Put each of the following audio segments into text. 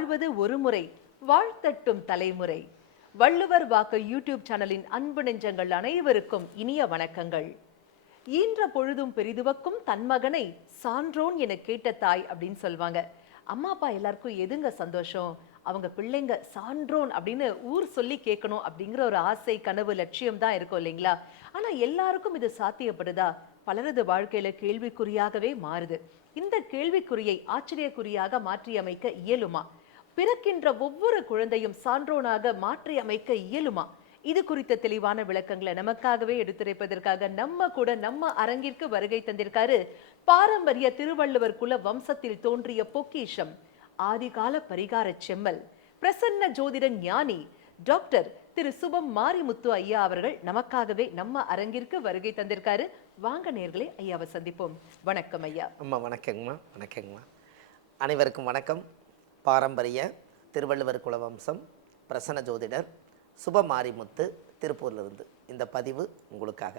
வாழ்வது ஒரு முறை, வாழ்த்தட்டும் தலைமுறை. வள்ளுவர் வாக்கு யூடியூப் சேனலின் அன்பு நெஞ்சங்கள் அனைவருக்கும் இனிய வணக்கங்கள். ஈன்ற பொழுதும் பெரிதுவக்கும் தன் மகனை சான்றோன் என கேட்ட தாய் அப்படின்னு சொல்லுவாங்க. அம்மா அப்பா எல்லாருக்கும் எதுங்க சந்தோஷம்? அவங்க பிள்ளைங்க சான்றோன் அப்படின்னு ஊர் சொல்லி கேட்கணும் அப்படிங்கிற ஒரு ஆசை, கனவு, லட்சியம் தான் இருக்கும் இல்லைங்களா? ஆனா எல்லாருக்கும் இது சாத்தியப்படுதா? பலரது வாழ்க்கையில கேள்விக்குறியாகவே மாறுது. இந்த கேள்விக்குறியை ஆச்சரியக்குறியாக மாற்றியமைக்க இயலுமா? பிறக்கின்ற ஒவ்வொரு குழந்தையும் சான்றோனாக மாற்றி அமைக்க இயலுமா? இது குறித்த தெளிவான விளக்கங்களை நமக்காகவே எடுத்துரைப்பதற்காக நம்ம அரங்கிற்கு வருகை தந்திருக்காரு பாரம்பரிய திருவள்ளுவர் குல வம்சத்தில் தோன்றிய பொக்கிஷம், ஆதிகால பரிகார செம்மல், பிரசன்ன ஜோதிட ஞானி டாக்டர் திரு சுபம் மாரிமுத்து ஐயா அவர்கள் நமக்காகவே நம்ம அரங்கிற்கு வருகை தந்திருக்காரு. வாங்க நேர்களே, ஐயாவை சந்திப்போம். வணக்கம் ஐயா. அம்மா வணக்கங்கம்மா. வணக்கங்கம்மா. அனைவருக்கும் வணக்கம். பாரம்பரிய திருவள்ளுவர் குலவம்சம் பிரசன்ன ஜோதிடர் சுப மாரிமுத்து திருப்பூர்லேருந்து இந்த பதிவு உங்களுக்காக.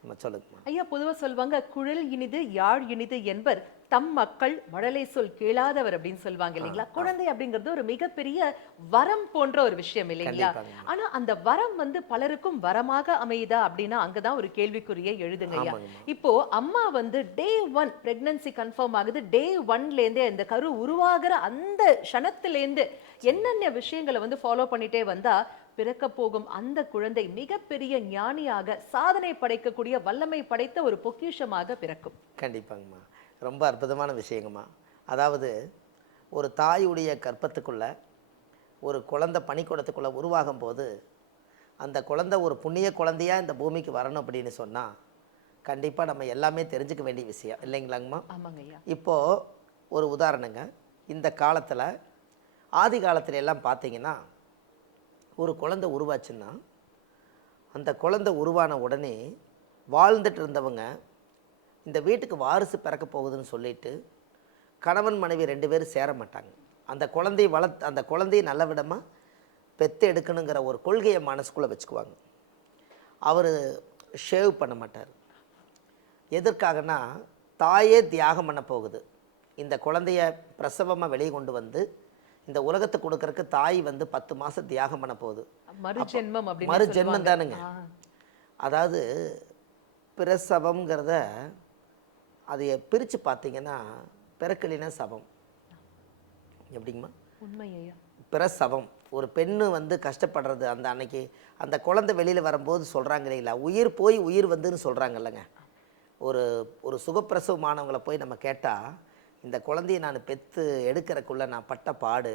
நம்ம சொல்லுங்கம்மா. ஐயா, பொதுவாக சொல்லுவாங்க, குழல் இனிது யாழ் இனிது என்பர் தம் மக்கள் மழலை சொல் கேளாதவர் அப்படின்னு சொல்லுவாங்க இல்லைங்களா? குழந்தை அப்படிங்கிறது ஒரு மிகப்பெரிய வரம் போன்ற ஒரு விஷயம் இல்லைங்களா? ஆனா அந்த வரம் பலருக்கும் வரமாக அமையுதா அப்படின்னா அங்கதான் ஒரு கேள்விக்குறியை எழுதுங்க ஐயா. இப்போ அம்மா டே 1 பிரெக்னன்சி கன்ஃபார்ம் ஆகுது. டே 1ல இருந்தே இந்த கரு உருவாகிற அந்த க்ஷணத்திலேருந்து என்னென்ன விஷயங்களை ஃபாலோ பண்ணிட்டே வந்தா பிறக்க போகும் அந்த குழந்தை மிகப்பெரிய ஞானியாக சாதனை படைக்கக்கூடிய வல்லமை படைத்த ஒரு பொக்கிஷமாக பிறக்கும். கண்டிப்பாங்கம்மா. ரொம்ப அற்புதமான விஷயங்கம்மா. அதாவது ஒரு தாயுடைய கர்ப்பத்துக்குள்ள ஒரு குழந்தை பனிக்கூடத்துக்குள்ளே உருவாகும் போது அந்த குழந்தை ஒரு புண்ணிய குழந்தையாக இந்த பூமிக்கு வரணும் அப்படின்னு சொன்னால் கண்டிப்பாக நம்ம எல்லாமே தெரிஞ்சுக்க வேண்டிய விஷயம் இல்லைங்களாங்கம்மா? ஆமாங்க ஐயா. இப்போது ஒரு உதாரணங்க, இந்த காலத்தில் ஆதி காலத்துல எல்லாம் பார்த்தீங்கன்னா ஒரு குழந்தை உருவாச்சுன்னா அந்த குழந்தை உருவான உடனே வாழ்ந்துட்டு இருந்தவங்க இந்த வீட்டுக்கு வாரிசு பிறக்க போகுதுன்னு சொல்லிட்டு கணவன் மனைவி 2 பேரும் சேர மாட்டாங்க. அந்த குழந்தையை அந்த குழந்தையை நல்ல விதமாக பெற்று எடுக்கணுங்கிற ஒரு கொள்கையை மனசுக்குள்ளே வச்சுக்குவாங்க. அவர் ஷேவ் பண்ண மாட்டார். எதற்காகனா தாயே தியாகம் பண்ண போகுது. இந்த குழந்தைய பிரசவமாக வெளியே கொண்டு வந்து இந்த உலகத்தை கொடுக்கறதுக்கு தாய் 10 மாதம் தியாகம் பண்ண போகுது. மறுஜென்மம் தானுங்க. அதாவது பிரசவம்ங்கிறத அதை பிரித்து பார்த்தீங்கன்னா பிறக்கலினா சவம். எப்படிங்கம்மா? உண்மையா? பிரசவம் ஒரு பெண்ணு கஷ்டப்படுறது அந்த அன்னைக்கு அந்த குழந்தை வெளியில் வரும்போது சொல்கிறாங்க இல்லைங்களா, உயிர் போய் உயிர் வந்துன்னு சொல்கிறாங்கல்லங்க. ஒரு சுகப்பிரசவமானவங்களை போய் நம்ம கேட்டால் இந்த குழந்தையை நான் பெற்று எடுக்கிறக்குள்ளே நான் பட்ட பாடு,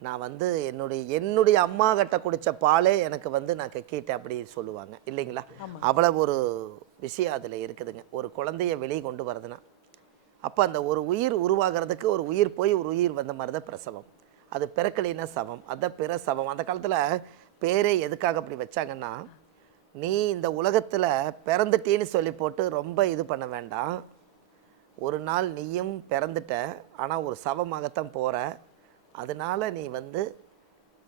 நான் என்னுடைய அம்மா கிட்ட குடித்த பாலே எனக்கு நான் கக்கிட்டேன் அப்படி சொல்லுவாங்க இல்லைங்களா? அவ்வளோ ஒரு விஷயம் அதில் இருக்குதுங்க. ஒரு குழந்தைய வெளியே கொண்டு வரதுன்னா அப்போ அந்த ஒரு உயிர் உருவாகிறதுக்கு ஒரு உயிர் போய் ஒரு உயிர் வந்த மாதிரி தான் பிரசவம். அது பிறக்கலினா சவம், அதான் பிரசவம். அந்த காலத்தில் பேரே எதுக்காக அப்படி வச்சாங்கன்னா, நீ இந்த உலகத்தில் பிறந்துட்டேன்னு சொல்லி போட்டு ரொம்ப இது பண்ண வேண்டாம். ஒரு நாள் நீயும் பிறந்துட்ட, ஆனால் ஒரு சவமாகத்தான் போகிற. அதனால் நீ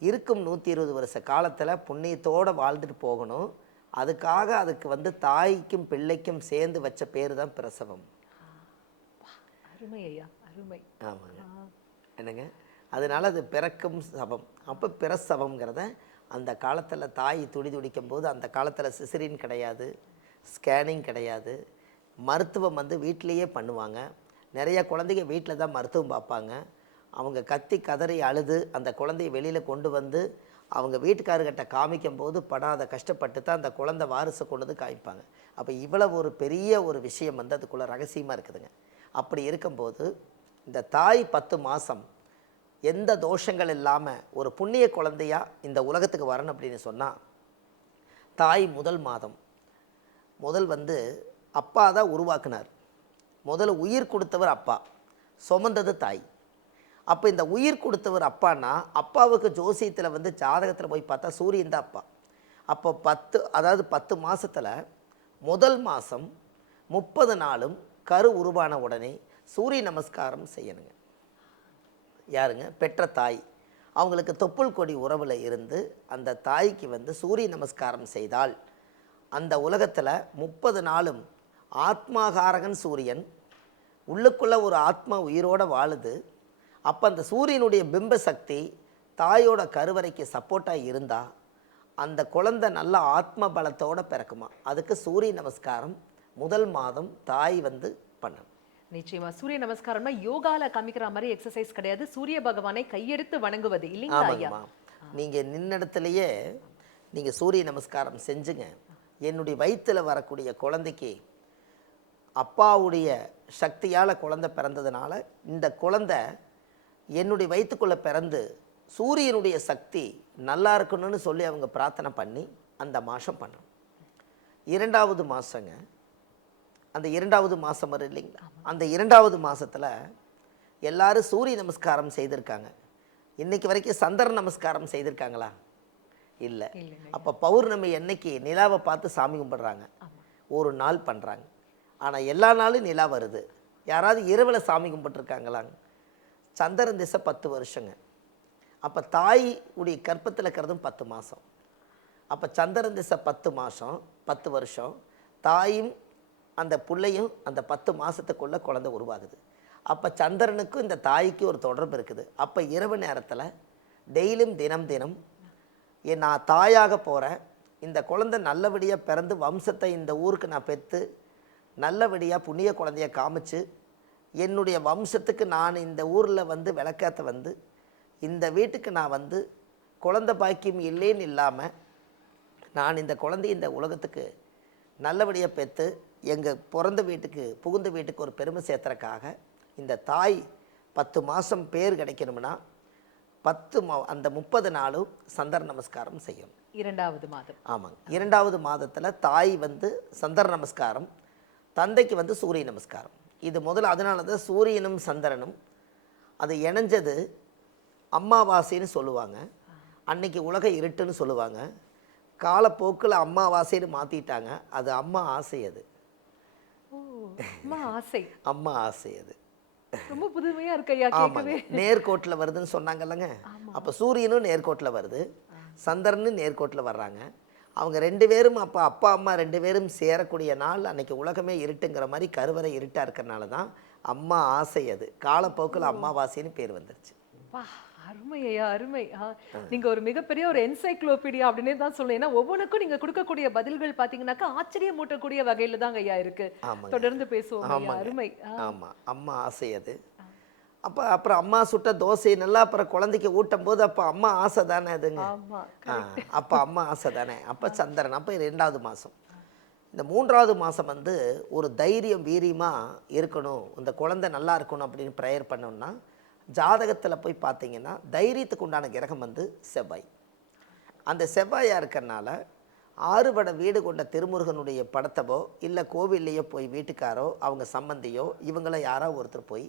இருக்கும் 120 வருஷ காலத்தில் புண்ணியத்தோடு வாழ்ந்துட்டு போகணும். அதுக்கு தாய்க்கும் பிள்ளைக்கும் சேர்ந்து வச்ச பேர் தான் பிரசவம். அருமை ஐயா, அருமை. ஆமாங்க. என்னங்க, அதனால் அது பிறக்கும் சவம். அப்போ பிரசவங்கிறத அந்த காலத்தில் தாய் துடிக்கும் போது அந்த காலத்தில் சிசரின் கிடையாது, ஸ்கேனிங் கிடையாது, மருத்துவம் வீட்டிலையே பண்ணுவாங்க. நிறைய குழந்தைங்க வீட்டில் தான் மருத்துவம் பார்ப்பாங்க. அவங்க கத்தி கதறி அழுது அந்த குழந்தையை வெளியில் கொண்டு வந்து அவங்க வீட்டுக்காரர்கிட்ட காமிக்கும் போது படாத கஷ்டப்பட்டு தான் அந்த குழந்தை வாரிசை கொண்டு வந்து காமிப்பாங்க. அப்போ இவ்வளவு ஒரு பெரிய ஒரு விஷயம் அதுக்குள்ளே ரகசியமாக இருக்குதுங்க. அப்படி இருக்கும்போது இந்த தாய் 10 மாதம் எந்த தோஷங்கள் இல்லாமல் ஒரு புண்ணிய குழந்தையாக இந்த உலகத்துக்கு வரணும் அப்படின்னு சொன்னால், தாய் முதல் மாதம் அப்பா தான் உருவாக்குனார். முதல்ல உயிர் கொடுத்தவர் அப்பா, சுமந்தது தாய். அப்போ இந்த உயிர் கொடுத்தவர் அப்பான்னா அப்பாவுக்கு ஜோசியத்தில் ஜாதகத்தில் போய் பார்த்தா சூரியன் தான் அப்பா. அப்போ 10 மாதத்தில் முதல் மாதம் 30 நாளும் கரு உருவான உடனே சூரிய நமஸ்காரம் செய்யணுங்க. யாருங்க? பெற்ற தாய். அவங்களுக்கு தொப்புள் கொடி உறவில் இருந்து அந்த தாய்க்கு சூரிய நமஸ்காரம் செய்தால் அந்த உலகத்தில் 30 நாளும் ஆத்மாகாரகன் சூரியன் உள்ளுக்குள்ளே ஒரு ஆத்மா உயிரோடு வாழுது. அப்போ அந்த சூரியனுடைய பிம்ப சக்தி தாயோட கருவறைக்கு சப்போர்ட்டாக இருந்தால் அந்த குழந்தை நல்ல ஆத்ம பலத்தோட பிறக்குமா. அதுக்கு சூரிய நமஸ்காரம் முதல் மாதம் தாய் வந்து பண்ணணும். நிச்சயமா சூரிய நமஸ்காரம்னா யோகால காமிக்கிற மாதிரி எக்ஸசைஸ் கிடையாது. சூரிய பகவானை கையெடுத்து வணங்குவது இல்லைங்களா ஐயா? ஆமாங்கம்மா. நீங்கள் நின்ன இடத்துலையே நீங்கள் சூரிய நமஸ்காரம் செஞ்சுங்க. என்னுடைய வயிற்றில் வரக்கூடிய குழந்தைக்கு அப்பாவுடைய சக்தியால் குழந்தை பிறந்ததுனால இந்த குழந்தை என்னுடைய வயிற்றுக்குள்ளே பிறந்து சூரியனுடைய சக்தி நல்லா இருக்கணும்னு சொல்லி அவங்க பிரார்த்தனை பண்ணி அந்த மாதம் பண்ணணும். 2வது மாதங்க, அந்த 2வது மாதம் வரும் இல்லைங்களா, அந்த 2வது மாதத்தில் எல்லாரும் சூரிய நமஸ்காரம் செய்திருக்காங்க. இன்னைக்கு வரைக்கும் சந்திர நமஸ்காரம் செய்திருக்காங்களா? இல்லை. அப்போ பௌர்ணமி அன்னைக்கு நிலாவை பார்த்து சாமி கும்பிடுறாங்க, ஒரு நாள் பண்ணுறாங்க. ஆனால் எல்லா நாளும் நிலா வருது. யாராவது இரவில் சாமி கும்பிட்டுருக்காங்களாங்க? சந்திரன் திசை 10 வருஷங்க. அப்போ தாய் உடைய கற்பத்தில் இருக்கிறதும் 10 மாதம். அப்போ சந்திரன் திசை 10 மாதம் 10 வருஷம், தாயும் அந்த பிள்ளையும் அந்த 10 மாதத்துக்குள்ளே குழந்தை உருவாகுது. அப்போ சந்திரனுக்கும் இந்த தாய்க்கும் ஒரு தொடர்பு இருக்குது. அப்போ இரவு நேரத்தில் டெய்லியும் தினம் நான் தாயாக போகிறேன், இந்த குழந்தை நல்லபடியாக பிறந்து வம்சத்தை இந்த ஊருக்கு நான் பெற்று நல்லபடியாக புண்ணிய குழந்தைய காமிச்சு என்னுடைய வம்சத்துக்கு நான் இந்த ஊரில் வந்து விளக்கேற்ற வந்து இந்த வீட்டுக்கு நான் வந்து குழந்தை பாக்கியம் இல்லைன்னு இல்லாமல் நான் இந்த குழந்தைய இந்த உலகத்துக்கு நல்லபடியாக பெற்று எங்கள் பிறந்த வீட்டுக்கு புகுந்த வீட்டுக்கு ஒரு பெருமை சேர்த்துறக்காக இந்த தாய் 10 மாதம் பேர் கிடைக்கணும்னா அந்த 30 நாளும் சந்திர நமஸ்காரம் செய்யணும். 2வது மாதம். ஆமாங்க. 2வது மாதத்தில் தாய் வந்து சந்திர நமஸ்காரம், தந்தைக்கு வந்து சூரிய நமஸ்காரம். இது முதல்ல அதனால தான் சூரியனும் சந்திரனும் அது இணைஞ்சது அம்மாவாசைன்னு சொல்லுவாங்க. அன்னைக்கு உலக இருட்டுன்னு சொல்லுவாங்க. காலப்போக்கில் அம்மாவாசைன்னு மாற்றிட்டாங்க. அது அம்மா ஆசை. அது அம்மா ஆசை. அம்மா ஆசை. அது ரொம்ப புதுமையா இருக்கு ஐயா கேட்கவே. நேர்கோட்டில் வருதுன்னு சொன்னாங்கல்லங்க. அப்போ சூரியனும் நேர்கோட்டில் வருது, சந்திரனும் நேர்கோட்டில் வர்றாங்க. அவங்க 2 பேரும் அப்போ அப்பா அம்மா 2 பேரும் சேரக்கூடிய நாள் அன்னைக்கு உலகமே இருட்டுங்கிற மாதிரி கருவறை இருட்டாக இருக்கிறனால தான் அம்மா ஆசை. அது காலப்போக்கில் அம்மாவாசைன்னு பேர் வந்துருச்சு. வா, அருமை ஐயா, அருமை. நீங்க ஒரு மிகப்பெரிய ஒரு என்சைக்ளோபீடியா அப்படின்னே தான் சொல்லணும். ஏன்னா ஒவ்வொன்றுக்கும் நீங்க கொடுக்கக்கூடிய பதில்கள் பாத்தீங்கன்னாக்கா ஆச்சரியமூட்டக்கூடிய வகையில தாங்க ஐயா இருக்கு. தொடர்ந்து பேசுவோம் ஐயா. அருமை. ஆமாம், அம்மா ஆசை. அது அப்புறம் அம்மா சுட்ட தோசை நல்லா அப்புறம் குழந்தைக்கு ஊட்டும் போது அப்போ அம்மா ஆசை தானே அதுங்க. அப்போ அம்மா ஆசை தானே. அப்போ சந்திரன். அப்போ 2வது மாதம். இந்த 3வது மாதம் வந்து ஒரு தைரியம் வீரியமாக இருக்கணும், இந்த குழந்தை நல்லா இருக்கணும் அப்படின்னு ப்ரேயர் பண்ணோம்னா ஜாதகத்தில் போய் பார்த்தீங்கன்னா தைரியத்துக்கு உண்டான கிரகம் வந்து செவ்வாய். அந்த செவ்வாயாக இருக்கிறனால 6 வட வீடு கொண்ட திருமுருகனுடைய படத்தவோ இல்லை கோவில்லையோ போய் வீட்டுக்காரோ அவங்க சம்பந்தியோ இவங்கள யாரோ ஒருத்தர் போய்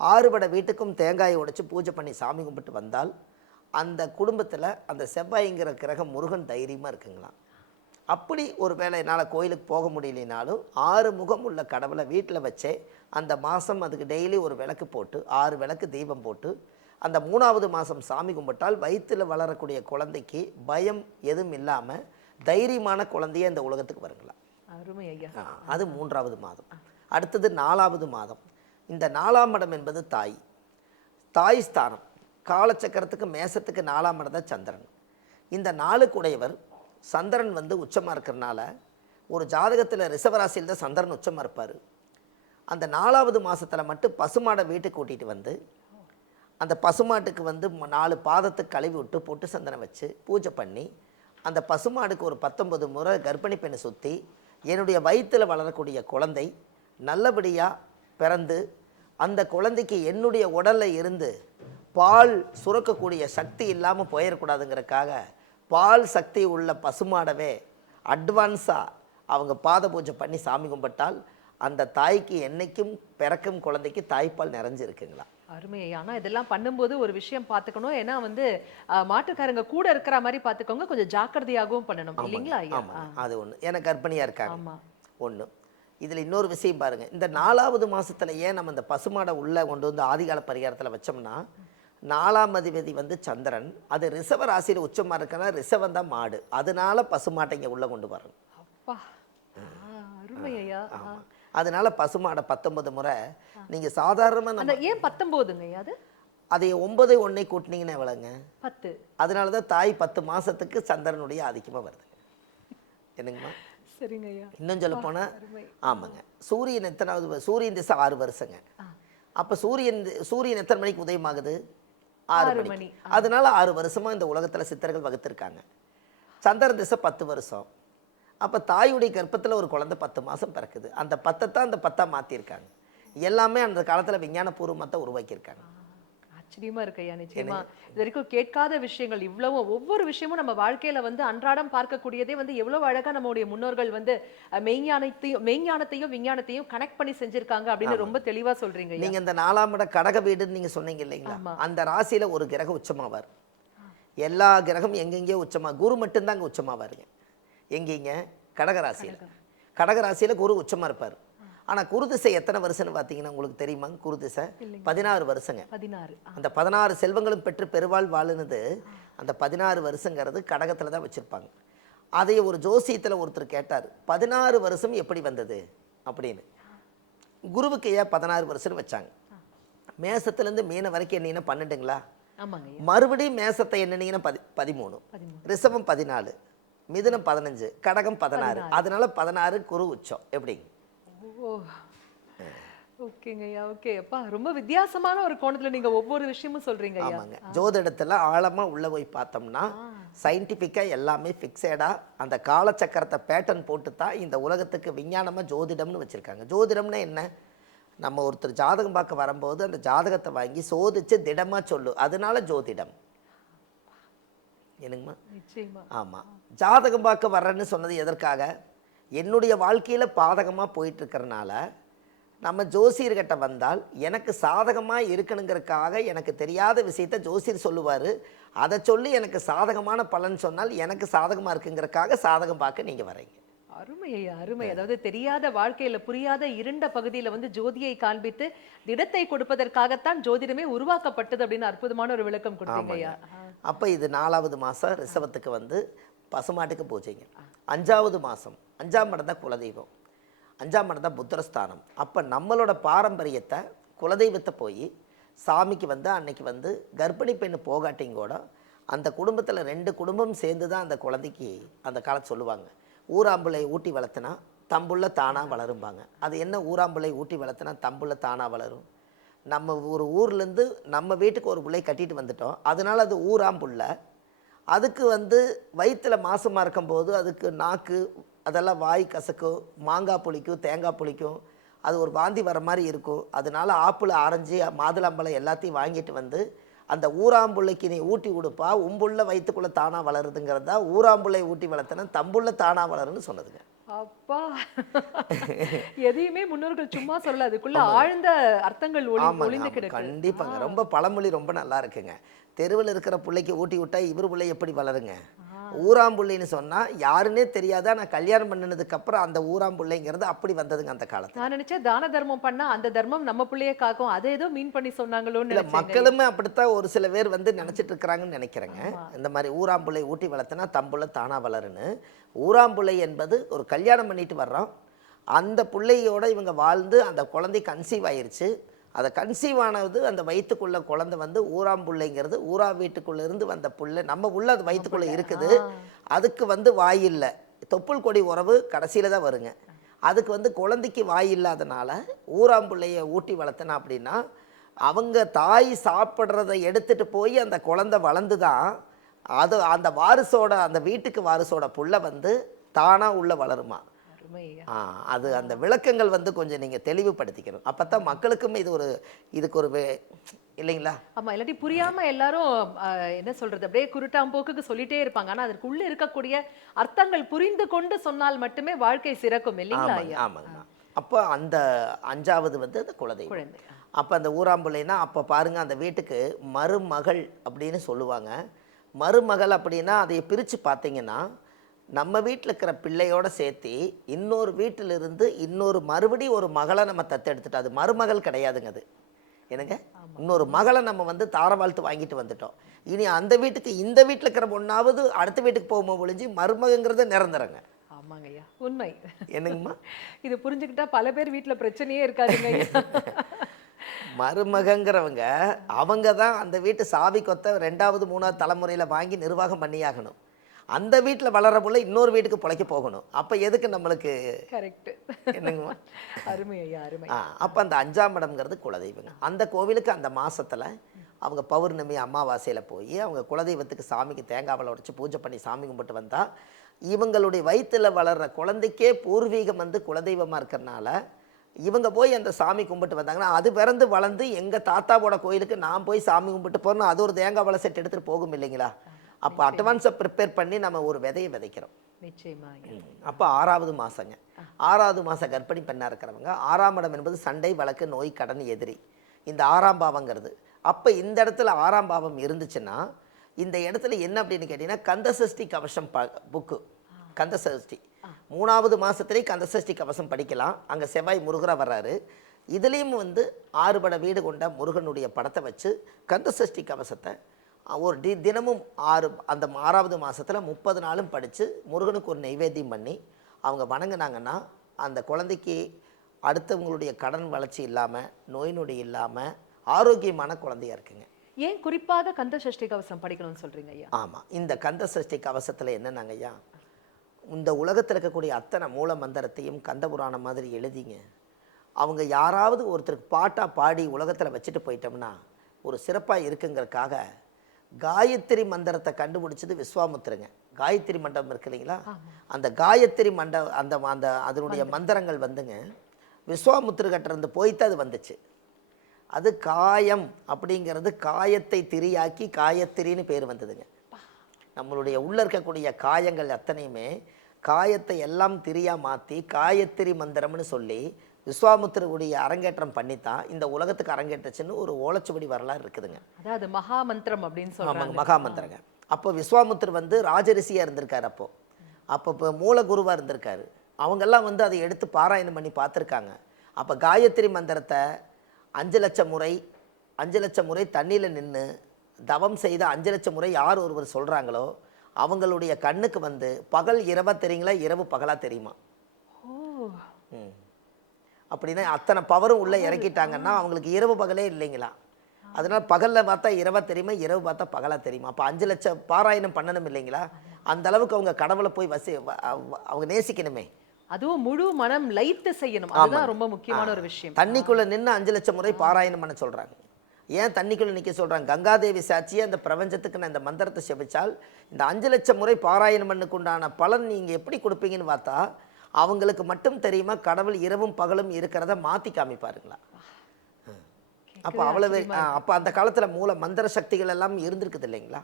6 வட வீட்டுக்கும் தேங்காயை உடைச்சி பூஜை பண்ணி சாமி கும்பிட்டு வந்தால் அந்த குடும்பத்தில் அந்த செவ்வாய்ங்கிற கிரகம் முருகன் தைரியமாக இருக்குங்களாம். அப்படி ஒரு வேளை என்னால் கோயிலுக்கு போக முடியலனாலும் 6 முகம் உள்ள கடவுளை வீட்டில் வச்சே அந்த மாதம் அதுக்கு டெய்லி ஒரு விளக்கு போட்டு 6 விளக்கு தீபம் போட்டு அந்த 3வது மாதம் சாமி கும்பிட்டால் வயிற்றில் வளரக்கூடிய குழந்தைக்கு பயம் எதுவும் இல்லாமல் தைரியமான குழந்தைய இந்த உலகத்துக்கு வருங்களா. அருமை ஐயா. அது 3வது மாதம். அடுத்தது 4வது மாதம். இந்த 4ஆம் இடம் என்பது தாய், தாய் ஸ்தானம். காலச்சக்கரத்துக்கு மேசத்துக்கு 4ஆம் இடம் தான் சந்திரன். இந்த 4க்கு உடையவர் சந்திரன் வந்து உச்சமாக இருக்கிறனால ஒரு ஜாதகத்தில் ரிஷபராசியில் தான் சந்திரன் உச்சமாக இருப்பார். அந்த 4வது மாதத்தில் மட்டும் பசுமாடை வீட்டுக்கு கூட்டிகிட்டு வந்து அந்த பசுமாட்டுக்கு வந்து 4 பாதத்துக்கு கழுவி விட்டு பொட்டு சந்தனம் வச்சு பூஜை பண்ணி அந்த பசுமாடுக்கு ஒரு 19 முறை கர்ப்பிணி பெண்ணை சுற்றி என்னுடைய வயிற்றில் வளரக்கூடிய குழந்தை நல்லபடியாக பிறந்து அந்த குழந்தைக்கு என்னுடைய உடலில் இருந்து பால் சுரக்கக்கூடிய சக்தி இல்லாமல் போயிடக்கூடாதுங்கிறதுக்காக பால் சக்தி உள்ள பசுமாடவே அட்வான்ஸாக அவங்க பாத பூஜை பண்ணி சாமி கும்பிட்டால் அந்த தாய்க்கு என்னைக்கும் பிறக்கும் குழந்தைக்கு தாய்ப்பால் நிறைஞ்சிருக்குங்களா. அருமை. ஆனால் இதெல்லாம் பண்ணும்போது ஒரு விஷயம் பார்த்துக்கணும். ஏன்னா வந்து மாட்டுக்காரங்க கூட இருக்கிற மாதிரி பார்த்துக்கோங்க, கொஞ்சம் ஜாக்கிரதையாகவும் பண்ணணும் இல்லைங்களா ஐயா? அது ஒன்று. ஏன்னா கர்ப்பிணியாக இருக்காங்க ஒன்று. இதில் இன்னொரு விஷயம் பாருங்கள், இந்த 4வது மாதத்தில் ஏன் நம்ம இந்த பசுமாடை உள்ளே கொண்டு வந்து ஆதிகால பரிகாரத்தில் வச்சோம்னா 4ஆம் அதிபதி வந்து சந்திரன், அது ரிஷப ராசியில் உச்சமாக இருக்கனா ரிஷபம் தான் மாடு, அதனால பசுமாட்டை இங்கே உள்ளே கொண்டு வரணும். அப்பா அருமை ஐயா. அதனால பசுமாடை 19 முறை நீங்கள் சாதாரணமாக ஏன் 19ங்க அது? அதை 9 1 கூட்டினீங்கன்னா எவ்வளோங்க? 10. அதனால தான் தாய் 10 மாதத்துக்கு சந்திரனுடைய ஆதிக்கமாக வருது. என்னங்கம்மா? சரிங்க ஐயா. இன்னும் சொல்ல போனால் அருமை. ஆமாங்க. சூரியன் எத்தனாவது? சூரியன் திசை 6 வருஷங்க. அப்போ சூரியன் எத்தனை மணிக்கு உதயமாகுது? 6 6 மணிக்கு. மணி. அதனால 6 வருஷமாக இந்த உலகத்தில் சித்தர்கள் வகுத்திருக்காங்க. சந்திரன் திசை 10 வருஷம். அப்போ தாயுடைய கர்ப்பத்தில் ஒரு குழந்தை 10 மாதம் பிறக்குது. அந்த 10 தான் அந்த 10 மாற்றிருக்காங்க. எல்லாமே அந்த காலத்தில் விஞ்ஞானபூர்வமாக தான் உருவாக்கியிருக்காங்க. ஆச்சரியமா இருக்கு ஐயா. நிச்சயமா இது வரைக்கும் கேட்காத விஷயங்கள் இவ்வளவும், ஒவ்வொரு விஷயமும் நம்ம வாழ்க்கையில வந்து அன்றாடம் பார்க்கக்கூடியதே வந்து எவ்வளவு அழகா நம்மளுடைய முன்னோர்கள் வந்து மெய்ஞானத்தையும் விஞ்ஞானத்தையும் கனெக்ட் பண்ணி செஞ்சிருக்காங்க அப்படின்னு ரொம்ப தெளிவா சொல்றீங்க ஐயா. நீங்க இந்த 4ஆம் இட கடக வீடுன்னு நீங்க சொன்னீங்க இல்லைங்களா? ஆமா. அந்த ராசியில ஒரு கிரகம் உச்சமாவார். எல்லா கிரகம் எங்கெங்கேயோ உச்சமா, குரு மட்டும்தான் அங்கே உச்சமாவாருங்க. எங்கேங்க? கடகராசியில். கடகராசியில் குரு உச்சமா இருப்பார். ஆனால் குரு திசை எத்தனை வருஷம்னு பார்த்தீங்கன்னா உங்களுக்கு தெரியுமா? குரு திசை 16 வருஷங்க. 16. அந்த 16 செல்வங்களும் பெற்று பெருவாள் வாழுனது அந்த 16 வருஷங்கிறது கடகத்தில் தான் வச்சுருப்பாங்க. அதை ஒரு ஜோசியத்தில் ஒருத்தர் கேட்டார், 16 வருஷம் எப்படி வந்தது அப்படின்னு. குருவுக்கு ஏன் 16 வருஷம்னு வச்சாங்க? மேசத்துலேருந்து மீன வரைக்கும் என்னீங்கன்னா 12ங்களா? ஆமாங்க ஐயா. மறுபடியும் மேசத்தை என்னன்னீங்கன்னா 13, ரிஷபம் 14, மிதுனம் 15, கடகம் 16. அதனால 16 குரு உச்சம். எப்படிங்க? ஓ, ஓகேங்க ஐயா. ஓகே அப்பா, ரொம்ப வித்தியாசமான ஒரு கோணத்துல நீங்க ஒவ்வொரு விஷயமும் சொல்றீங்க ஐயா. ஆமாங்க. ஜோதிடத்தில் ஆழமாக உள்ளே போய் பார்த்தோம்னா சயின்டிஃபிக்காக எல்லாமே ஃபிக்ஸடாக அந்த காலச்சக்கரத்தை பேட்டர்ன் போட்டு தான் இந்த உலகத்துக்கு விஞ்ஞானமாக ஜோதிடம்னு வச்சுருக்காங்க. ஜோதிடம்னா என்ன? நம்ம ஒருத்தர் ஜாதகம் பார்க்க வரும்போது அந்த ஜாதகத்தை வாங்கி சோதிச்சு திடமாக சொல்லு, அதனால ஜோதிடம். என்னங்கம்மா? நிச்சயமா. ஆமாம். ஜாதகம் பார்க்க வர்றேன்னு சொன்னது எதற்காக? என்னுடைய வாழ்க்கையில் பாதகமாக போயிட்டுருக்கறனால நம்ம ஜோசியர்கிட்ட வந்தால் எனக்கு சாதகமாக இருக்கணுங்கிறதுக்காக எனக்கு தெரியாத விஷயத்த ஜோசியர் சொல்லுவார். அதை சொல்லி எனக்கு சாதகமான பலன் சொன்னால் எனக்கு சாதகமாக இருக்குங்கிறதுக்காக சாதகம் பார்க்க நீங்கள் வரீங்க. அருமை ஐயா, அருமை. அதாவது தெரியாத வாழ்க்கையில புரியாத இருண்ட பகுதியில வந்து ஜோதியை காண்பித்து திடத்தை கொடுப்பதற்காகத்தான் ஜோதிடமே உருவாக்கப்பட்டது அப்படின்னு அற்புதமான ஒரு விளக்கம் கொடுத்தீங்க ஐயா. அப்போ இது 4வது மாதம் ரிஷபத்துக்கு வந்து பசுமாட்டுக்கு பூஜைங்க. 5வது மாதம் 5ஆம் இடம் தான் குலதெய்வம், 5ஆம் இடம் தான் புத்திரஸ்தானம். அப்போ நம்மளோட பாரம்பரியத்தை குலதெய்வத்தை போய் சாமிக்கு வந்து அன்னைக்கு வந்து கர்ப்பிணி பெண்ணு போகாட்டிங்க கூட அந்த குடும்பத்தில் 2 குடும்பம் சேர்ந்து தான் அந்த குழந்தைக்கு அந்த காலத்து சொல்லுவாங்க, ஊராம்புளை ஊட்டி வளர்த்துனா தம்புள்ள தானாக வளரும்பாங்க. அது என்ன ஊராம்புளை ஊட்டி வளர்த்துனா தம்புள்ள தானாக வளரும்? நம்ம ஒரு ஊர்லேருந்து நம்ம வீட்டுக்கு ஒரு பிள்ளை கட்டிட்டு வந்துட்டோம், அதனால் அது ஊராம்புள்ள. அதுக்கு வந்து வயிற்றில் மாசமாக இருக்கும்போது அதுக்கு நாக்கு அதெல்லாம் வாய் கசக்கும், மாங்காய் புளிக்கும், தேங்காய் புளிக்கும், அது ஒரு வாந்தி வர மாதிரி இருக்கும். அதனால ஆப்பிள், ஆரஞ்சு, மாதுளம்பழம் எல்லாத்தையும் வாங்கிட்டு வந்து அந்த ஊராம்புள்ளைக்கு நீ ஊட்டி விடுப்பா, உம்புள்ள வயிற்றுக்குள்ளே தானாக வளருதுங்கிறது தான் ஊராம்புள்ளை ஊட்டி வளர்த்தனா தம்புள்ள தானாக வளருன்னு சொன்னதுங்க. அப்பா, எதையுமே முன்னோர்கள் சும்மா சொல்லல, அதுக்குள்ள ஆழ்ந்த அர்த்தங்கள் ஒளிந்து கிடக்கு. கண்டிப்பாங்க. ரொம்ப பழமொழி ரொம்ப நல்லா இருக்குங்க. தெருவில் இருக்கிற பிள்ளைக்கு ஊட்டி விட்டா இவர் பிள்ளை எப்படி வளருங்க? ஊராம்புள்ளைன்னு சொன்னால் யாருன்னே தெரியாதா, நான் கல்யாணம் பண்ணினதுக்கப்புறம் அந்த ஊராம்புள்ளைங்கிறது அப்படி வந்ததுங்க அந்த காலத்தில். நான் நினைச்சேன் தான தர்மம் பண்ணா அந்த தர்மம் நம்ம பிள்ளைய காக்கும், அதை ஏதோ மீன் பண்ணி சொன்னாங்களோன்னு இல்லை, மக்களுமே அப்படித்தான் ஒரு சில பேர் வந்து நினச்சிட்டு இருக்கிறாங்கன்னு நினைக்கிறேங்க. இந்த மாதிரி ஊராம்புள்ளை ஊட்டி வளர்த்தனா தம்புள்ள தானா வளருன்னு. ஊராம்புள்ளை என்பது ஒரு கல்யாணம் பண்ணிட்டு வர்றோம், அந்த பிள்ளையோட இவங்க வாழ்ந்து அந்த குழந்தை கன்சீவ் ஆயிடுச்சு. அதை கன்சீவ் ஆனது அந்த வயிற்றுக்குள்ள குழந்தை வந்து ஊராம்புள்ளைங்கிறது ஊரா வீட்டுக்குள்ளே இருந்து வந்த புள்ளை நம்ம உள்ள அது வயிற்றுக்குள்ளே இருக்குது. அதுக்கு வந்து வாய் இல்லை, தொப்புள் கொடி உறவு கடைசியில் தான் வருங்க. அதுக்கு வந்து குழந்தைக்கு வாய் இல்லாதனால ஊராம்புள்ளையை ஊட்டி வளர்த்தனா அப்படின்னா அவங்க தாய் சாப்பிட்றதை எடுத்துகிட்டு போய் அந்த குழந்தை வளர்ந்து தான் அது அந்த வாரிசோட அந்த வீட்டுக்கு வாரிசோட புள்ள வந்து தானாக உள்ள வளருமா. அது அந்த விளக்கங்கள் வந்து கொஞ்சம் நீங்கள் தெளிவுபடுத்திக்கணும். அப்போ தான் மக்களுக்குமே இதுக்கு ஒரு இல்லைங்களா? ஆமா, இல்லாட்டி புரியாம எல்லாரும் என்ன சொல்றது, அப்படியே குருட்டாம்போக்குக்கு சொல்லிட்டே இருப்பாங்க. ஆனா அதற்குள்ள இருக்கக்கூடிய அர்த்தங்கள் புரிந்து கொண்டு சொன்னால் மட்டுமே வாழ்க்கை சிறக்கும் இல்லைங்களா? ஆமாங்க. அப்போ அந்த 5வது வந்து அந்த குலதெய்வம். அப்போ அந்த ஊராம்புள்ளைன்னா அப்போ பாருங்க, அந்த வீட்டுக்கு மருமகள் அப்படின்னு சொல்லுவாங்க. மருமகள் அப்படின்னா அதை பிரித்து பார்த்தீங்கன்னா நம்ம வீட்டில் இருக்கிற பிள்ளையோட சேர்த்து இன்னொரு வீட்டிலிருந்து இன்னொரு மறுபடியும் ஒரு மகளை நம்ம தத்தெடுத்துட்டோம். அது மருமகள் கிடையாதுங்க. அது என்னங்க, இன்னொரு மகளை நம்ம வந்து தார வாழ்த்து வாங்கிட்டு வந்துட்டோம். இனி அந்த வீட்டுக்கு இந்த வீட்டில் இருக்கிற ஒன்றாவது அடுத்த வீட்டுக்கு போகும்போது ஒழிஞ்சு மருமகங்கிறத நிரந்தரங்க. ஆமாங்க ஐயா, உண்மை. என்னங்கம்மா? இது புரிஞ்சுக்கிட்டா பல பேர் வீட்டில் பிரச்சனையே இருக்காதுங்க. மருமகங்கிறவங்க அவங்க தான் அந்த வீட்டு சாவி கொத்த 2வது 3வது தலைமுறையில் வாங்கி நிர்வாகம் பண்ணியாகணும். அந்த வீட்டில் வளர புள்ள இன்னொரு வீட்டுக்கு பிழைக்க போகணும். அப்போ எதுக்கு நம்மளுக்கு கரெக்ட். என்னங்கம்மா? அருமை ஐயா, அருமை. அப்போ அந்த 5ஆம் இடம்ங்கிறது குலதெய்வங்க. அந்த கோவிலுக்கு அந்த மாசத்துல அவங்க பௌர்ணமி அமாவாசையில் போய் அவங்க குலதெய்வத்துக்கு சாமிக்கு தேங்காய் உடைச்சு பூஜை பண்ணி சாமி கும்பிட்டு வந்தால் இவங்களுடைய வயிற்றில் வளர்கிற குழந்தைக்கே பூர்வீகம் வந்து குலதெய்வமாக இருக்கிறனால இவங்க போய் அந்த சாமி கும்பிட்டு வந்தாங்கன்னா அது பிறந்து வளர்ந்து எங்கள் தாத்தாவோட கோயிலுக்கு நான் போய் சாமி கும்பிட்டு போகிறோம், அது ஒரு தேங்காய் வளை செட் எடுத்துகிட்டு போகும் இல்லைங்களா? அப்போ அட்வான்ஸை ப்ரிப்பேர் பண்ணி நம்ம ஒரு விதையை விதைக்கிறோம். நிச்சயமா. அப்போ 6வது மாதங்க, 6வது மாதம் கர்ப்பிணி பெண்ணாக இருக்கிறவங்க 6ஆம் இடம் என்பது சண்டை வழக்கு நோய் கடன் எதிரி, இந்த 6ஆம் பாவங்கிறது. அப்போ இந்த இடத்துல 6ஆம் பாவம் இருந்துச்சுன்னா இந்த இடத்துல என்ன அப்படின்னு கேட்டிங்கன்னா கந்தசஷ்டி கவசம் புக்கு, கந்தசஷ்டி 3வது மாதத்துலேயே கந்தசஷ்டி கவசம் படிக்கலாம். அங்கே செவ்வாய் முருகராக வர்றாரு. இதுலேயும் வந்து 6 பட வீடு கொண்ட முருகனுடைய படத்தை வச்சு கந்தசஷ்டி கவசத்தை ஒரு தினமும் அந்த 6வது மாதத்தில் 30 நாளும் படித்து முருகனுக்கு ஒரு நைவேத்தியம் பண்ணி அவங்க வணங்கினாங்கன்னா அந்த குழந்தைக்கு அடுத்தவங்களுடைய கடன் வளர்ச்சி இல்லாமல் நோய் நொடி இல்லாமல் ஆரோக்கியமான குழந்தையா இருக்குங்க. ஏன் குறிப்பாக கந்த சஷ்டி கவசம் படிக்கணும்னு சொல்றீங்க ஐயா? ஆமாம், இந்த கந்த சஷ்டி கவசத்தில் என்னன்னாங்க ஐயா, இந்த உலகத்தில் இருக்கக்கூடிய அத்தனை மூல மந்திரத்தையும் கந்த புராணம் மாதிரி எழுதிங்க அவங்க யாராவது ஒருத்தருக்கு பாட்டாக பாடி உலகத்தில் வச்சுட்டு போயிட்டோம்னா ஒரு சிறப்பாக இருக்குங்கிறதுக்காக காயத்ரி மந்திரத்தை கண்டுபிடிச்சது விஸ்வாமுத்திரங்க. காயத்ரி மண்டபம் இருக்கு இல்லைங்களா, அந்த காயத்ரி அந்த அந்த அதனுடைய மந்திரங்கள் வந்துங்க விஸ்வாமுத்திரகிட்ட போய்த்து அது வந்துச்சு. அது காயம் அப்படிங்கிறது காயத்தை திரியாக்கி காயத்திரின்னு பேர் வந்ததுங்க. நம்மளுடைய உள்ள இருக்கக்கூடிய காயங்கள் அத்தனையுமே காயத்தை எல்லாம் திரியா மாற்றி காயத்திரி மந்திரம்னு சொல்லி விஸ்வாமுத்திரருடைய அரங்கேற்றம் பண்ணித்தான் இந்த உலகத்துக்கு அரங்கேற்றச்சுன்னு ஒரு ஓலைச்சுவடி வரலாறு இருக்குதுங்க. அதாவது மகா மந்திரம் அப்படின்னு சொல்றாங்க. மகா மந்திரங்க. அப்போ விஸ்வாமுத்திரர் வந்து ராஜரிஷியாக இருந்திருக்காரு. அப்போ இப்போ மூல குருவாக இருந்திருக்காரு. அவங்கெல்லாம் வந்து அதை எடுத்து பாராயணம் பண்ணி பார்த்துருக்காங்க. அப்போ காயத்ரி மந்திரத்தை 5 லட்சம் முறை தண்ணியில் நின்று தவம் செய்த 5 லட்சம் முறை யார் ஒருவர் சொல்கிறாங்களோ அவங்களுடைய கண்ணுக்கு வந்து பகல் இரவாக தெரியுங்களா, இரவு பகலாக தெரியுமா? அப்படின்னா அத்தனை பவரும் உள்ளே இறக்கிட்டாங்கன்னா அவங்களுக்கு இரவு பகலே இல்லைங்களா. அதனால் பகலில் பார்த்தா இரவாக தெரியுமா, இரவு பார்த்தா பகலாக தெரியுமா. அப்போ 5 லட்சம் பாராயணம் பண்ணணும் இல்லைங்களா. அந்த அளவுக்கு அவங்க கடவுளை போய் அவங்க நேசிக்கணுமே. அதுவும் முழு மனம் லைட்டு செய்யணும். அதுதான் ரொம்ப முக்கியமான ஒரு விஷயம். தண்ணிக்குள்ளே நின்று 5 லட்சம் முறை பாராயணம் பண்ண சொல்கிறாங்க. ஏன் தண்ணிக்குள்ளே நிற்க சொல்கிறாங்க? கங்காதேவி சாட்சியை அந்த பிரபஞ்சத்துக்கு நான் இந்த மந்திரத்தை செபிச்சால் இந்த 5 லட்சம் முறை பாராயணம் பண்ணுக்குண்டான பலன் நீங்கள் எப்படி கொடுப்பீங்கன்னு பார்த்தா அவங்களுக்கு மட்டும் தெரியுமா கடவுள் இரவும் பகலும் இருக்கிறத மாற்றி காமிப்பாருங்களா. அப்போ அவ்வளவு அப்போ அந்த காலத்தில் மூல மந்திர சக்திகள் எல்லாம் இருந்திருக்குது இல்லைங்களா.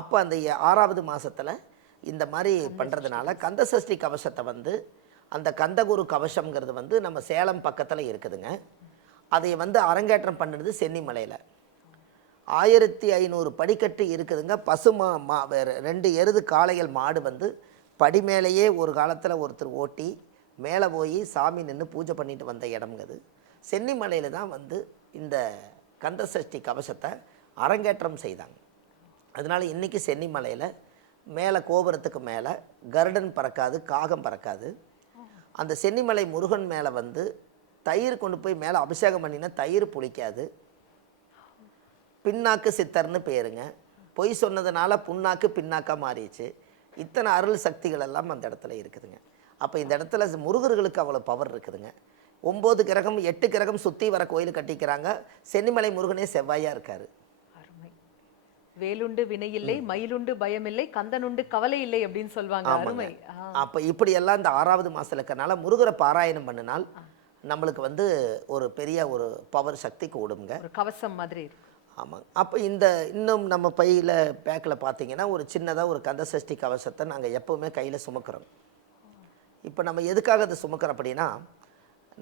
அப்போ அந்த 6வது மாதத்தில் இந்த மாதிரி பண்ணுறதுனால கந்த சஷ்டி கவசத்தை வந்து அந்த கந்தகுரு கவசம்ங்கிறது வந்து நம்ம சேலம் பக்கத்தில் இருக்குதுங்க. அதை வந்து அரங்கேற்றம் பண்ணுறது சென்னிமலையில் 1500 படிக்கட்டு இருக்குதுங்க. பசுமா 2 எருது காளைகள் மாடு வந்து படி மேலேயே ஒரு காலத்தில் ஒருத்தர் ஓட்டி மேலே போய் சாமி நின்று பூஜை பண்ணிட்டு வந்த இடம்ங்கிறது சென்னிமலையில் தான் வந்து இந்த கந்த சஷ்டி கவசத்தை அரங்கேற்றம் செய்தாங்க. அதனால் இன்றைக்கி சென்னிமலையில் மேலே கோபுரத்துக்கு மேலே கருடன் பறக்காது, காகம் பறக்காது. அந்த சென்னிமலை முருகன் மேலே வந்து தயிர் கொண்டு போய் மேலே அபிஷேகம் பண்ணினா தயிர் புளிக்காது. பின்னாக்கு சித்தர்னு பேருங்க. பொய் சொன்னதுனால புண்ணாக்கு பின்னாக்காக மாறிடுச்சு. இத்தனை அருள் சக்திகள் எல்லாம் அந்த இடத்துல இருக்குதுங்க. அப்போ இந்த இடத்துல முருகர்களுக்கு அவ்வளோ பவர் இருக்குதுங்க. 9 கிரகம் 8 கிரகம் சுற்றி வர கோயில் கட்டிக்கிறாங்க. சென்னிமலை முருகனே செவ்வாயாக இருக்கார். வேலுண்டு வினையில்லை, மயிலுண்டு பயமில்லை, கந்தனுண்டு கவலை இல்லை அப்படின்னு சொல்லுவாங்க. அருமை. அப்போ இப்படியெல்லாம் இந்த 6வது மாதத்தில் இருக்கிறனால முருகரை பாராயணம் பண்ணினால் நம்மளுக்கு வந்து ஒரு பெரிய ஒரு பவர் சக்தி கூடுங்க. ஒரு கவசம் மாதிரி இருக்கு. ஆமாங்க. அப்போ இந்த இன்னும் நம்ம பையில் பேக்கில் பார்த்தீங்கன்னா ஒரு சின்னதாக ஒரு கந்த சஷ்டி கவசத்தை நாங்கள் எப்போவுமே கையில் சுமக்கிறோம். இப்போ நம்ம எதுக்காக அதை சுமக்கிறோம் அப்படின்னா